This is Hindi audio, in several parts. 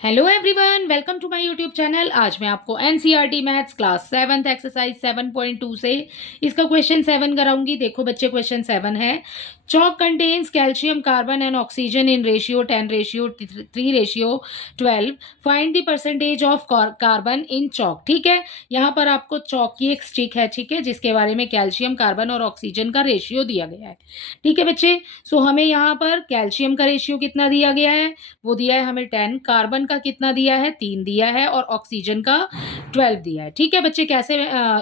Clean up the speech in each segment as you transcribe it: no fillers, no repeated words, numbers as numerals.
Hello everyone, welcome to my YouTube channel. आज मैं आपको NCERT maths class 7th exercise 7.2 से इसका क्वेश्चन 7 कराऊंगी। देखो बच्चे, क्वेश्चन 7 है, chalk contains calcium, carbon and oxygen in ratio 10:3:12। Find the percentage of carbon in chalk. ठीक है, यहाँ पर आपको चॉक की एक स्टिक है, ठीक है, जिसके बारे में कैल्शियम, कार्बन और ऑक्सीजन का रेशियो दिया गया है। ठीक है बच्चे, सो हमें यहाँ पर कैल्शियम का रेशियो कितना दिया गया है, वो दिया है हमें 10, कार्बन का कितना दिया है, 3 दिया है, और ऑक्सीजन का 12 दिया है। ठीक है बच्चे, कैसे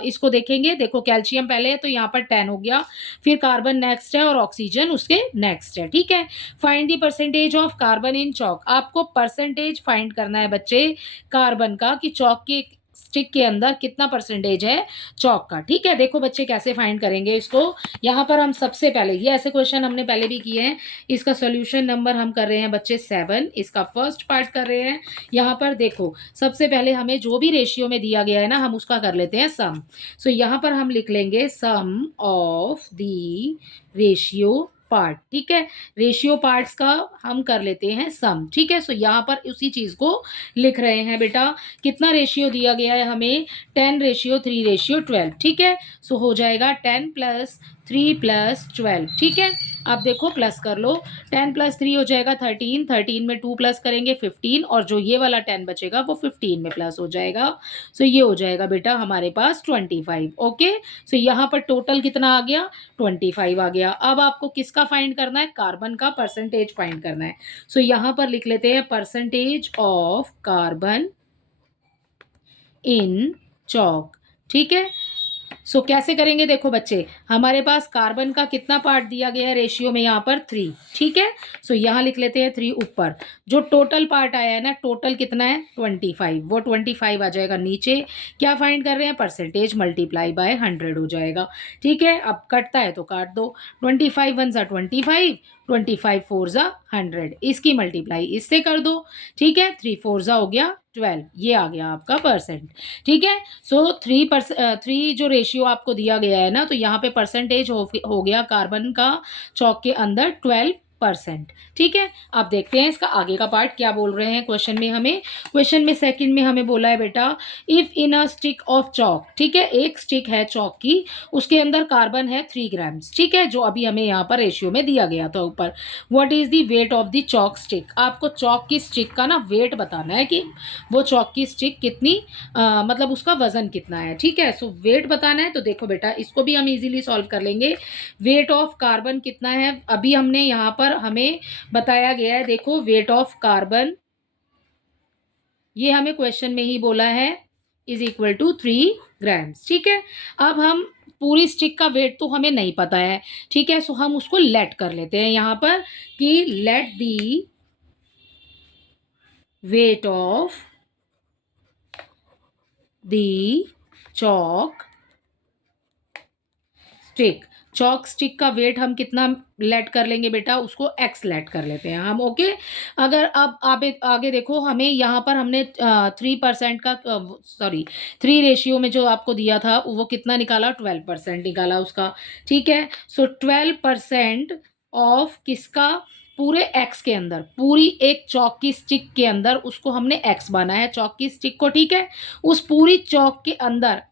इसको देखेंगे, देखो कैल्शियम पहले है तो यहाँ पर 10 हो गया, फिर कार्बन नेक्स्ट है और ऑक्सीजन उसके नेक्स्ट है। ठीक है, find the percentage of carbon in chalk. आपको परसेंटेज फाइंड करना है बच्चे कार्बन का, कि चॉक की स्टिक के अंदर कितना परसेंटेज है चॉक का। ठीक है, देखो बच्चे कैसे फाइंड करेंगे इसको। यहाँ पर हम सबसे पहले, ये ऐसे क्वेश्चन हमने पहले भी किए हैं, इसका सॉल्यूशन नंबर हम कर रहे हैं बच्चे 7, इसका फर्स्ट पार्ट कर रहे हैं। यहाँ पर देखो, सबसे पहले हमें जो भी रेशियो में दिया गया है ना, हम उसका कर लेते हैं सम। सो यहाँ पर हम लिख लेंगे सम ऑफ द रेशियो पार्ट। ठीक है, रेशियो पार्ट्स का हम कर लेते हैं सम। ठीक है, सो यहाँ पर उसी चीज को लिख रहे हैं बेटा। कितना रेशियो दिया गया है हमें, 10:3:12। ठीक है, सो हो जाएगा 10 + 3 + 12। ठीक है, आप देखो प्लस कर लो, 10 + 3 हो जाएगा 13, 13 में 2 प्लस करेंगे 15, और जो ये वाला 10 बचेगा वो 15 में प्लस हो जाएगा। सो ये हो जाएगा बेटा हमारे पास 25। ओके, सो यहाँ पर टोटल कितना आ गया, 25 आ गया। अब आपको किसका फाइंड करना है, कार्बन का परसेंटेज फाइंड करना है। सो यहाँ पर लिख लेते हैं percentage of carbon in chalk. ठीक है, सो कैसे करेंगे, देखो बच्चे, हमारे पास कार्बन का कितना पार्ट दिया गया है रेशियो में, यहाँ पर 3। ठीक है, सो यहाँ लिख लेते हैं 3 ऊपर। जो टोटल पार्ट आया है ना, टोटल कितना है 25, वो 25 आ जाएगा नीचे। क्या फाइंड कर रहे हैं, परसेंटेज मल्टीप्लाई बाय 100 हो जाएगा। ठीक है, अब कटता है तो काट दो, 25 × 1 = 25, 25 × 4 = 100, इसकी मल्टीप्लाई इससे कर दो। ठीक है, 3 × 4 = हो गया 12, ये आ गया आपका परसेंट। ठीक है, सो 3 जो रेशियो आपको दिया गया है ना, तो यहाँ पे परसेंटेज हो गया कार्बन का चॉक के अंदर 12%। ठीक है, अब देखते हैं इसका आगे का पार्ट क्या बोल रहे हैं क्वेश्चन में हमें। क्वेश्चन में सेकंड में हमें बोला है बेटा, if in a stick of chalk. ठीक है, एक स्टिक है चॉक की, उसके अंदर कार्बन है 3 ग्राम्स। ठीक है, जो अभी हमें यहाँ पर रेशियो में दिया गया था ऊपर। What is the weight of the chalk stick. आपको चॉक की स्टिक का ना वेट बताना है, कि वो चॉक की स्टिक कितनी मतलब उसका वजन कितना है। ठीक है, सो वेट बताना है, तो देखो बेटा इसको भी हम इजीली सॉल्व कर लेंगे। वेट ऑफ कार्बन कितना है, अभी हमने यहाँ पर हमें बताया गया है, देखो वेट ऑफ कार्बन, ये हमें क्वेश्चन में ही बोला है, = 3 ग्राम्स। ठीक है, अब हम पूरी स्टिक का वेट तो हमें नहीं पता है। ठीक है, सो हम उसको लेट कर लेते हैं यहाँ पर, कि let the weight of the chalk stick. Chalk stick का वेट हम कितना लेट कर लेंगे बेटा, उसको x लेट कर लेते हैं हम। ओके, अगर अब आगे देखो, हमें यहाँ पर हमने 3% का, सॉरी 3 रेशियो में जो आपको दिया था वो कितना निकाला, 12% निकाला उसका। ठीक है, सो 12% ऑफ किसका, पूरे x के अंदर, पूरी एक चॉक की स्टिक के अंदर उसको हमने x माना है, चॉक की स्टिक को। ठीक है, उस पूरी चॉक के अंदर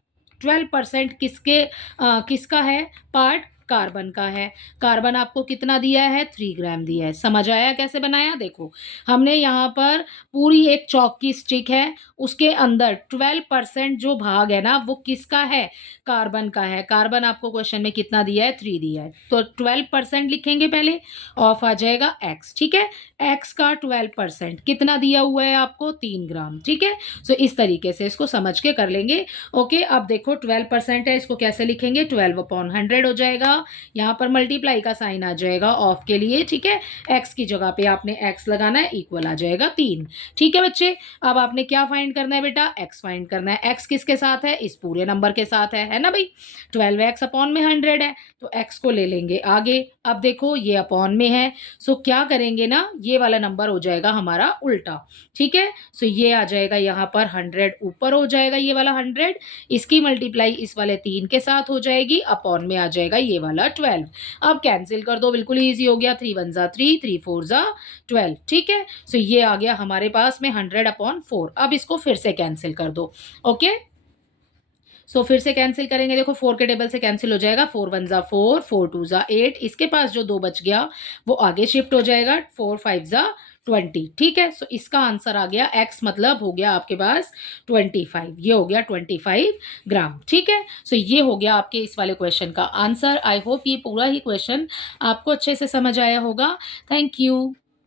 12% किसका है पार्ट, कार्बन का है। कार्बन आपको कितना दिया है, 3 ग्राम दिया है। समझ आया कैसे बनाया, देखो हमने यहाँ पर पूरी एक चॉक की स्टिक है, उसके अंदर 12% जो भाग है ना, वो किसका है, कार्बन का है। कार्बन आपको क्वेश्चन में कितना दिया है, 3 दिया है, तो 12% लिखेंगे पहले, ऑफ आ जाएगा x। ठीक है, x का 12% कितना दिया हुआ है आपको, 3 ग्राम। ठीक है, सो इस तरीके से इसको समझ के कर लेंगे। ओके, अब देखो 12% है, इसको कैसे लिखेंगे, 12/100 हो जाएगा, यहाँ पर मल्टीप्लाई का साइन आ जाएगा ऑफ के लिए। ठीक है, x की जगह पे आपने x लगाना है, इक्वल आ जाएगा 3। ठीक है बच्चे, अब आपने क्या फाइंड करना है बेटा, x फाइंड करना है। x किसके साथ है, इस पूरे नंबर के साथ है ना भाई, 12x/100 है, तो x को ले लेंगे आगे। अब देखो ये अपॉन में है, सो क्या करेंगे ना, ये वाला नंबर हो जाएगा हमारा उल्टा। ठीक है, सो ये आ जाएगा यहाँ पर 100 ऊपर हो जाएगा, ये वाला 100, इसकी मल्टीप्लाई इस वाले 3 के साथ हो जाएगी, अपॉन में आ जाएगा ये वाला 12। अब कैंसिल कर दो, बिल्कुल ईज़ी हो गया, 3 1 ज़ा 3, 3 4 ज़ा 12, ठीक है? सो ये आ गया हमारे पास में 100/4। अब इसको फिर से कैंसिल कर दो, ओके? सो फिर से कैंसिल करेंगे, देखो 4 के टेबल से कैंसिल हो जाएगा, 4 1 ज़ा 4, 4 2 ज़ा 8, इसके पास जो 2 बच गया वो आगे शिफ्ट हो जाएगा, 4 5 ज़ा 20, ठीक है? सो इसका आंसर आ गया x, मतलब हो गया आपके पास 25, ये हो गया 25 ग्राम, ठीक है? सो ये हो गया आपके इस वाले क्वेश्चन का आंसर। आई होप ये पूरा ही क्वेश्चन आपको अच्छे से समझ आया होगा। Thank you.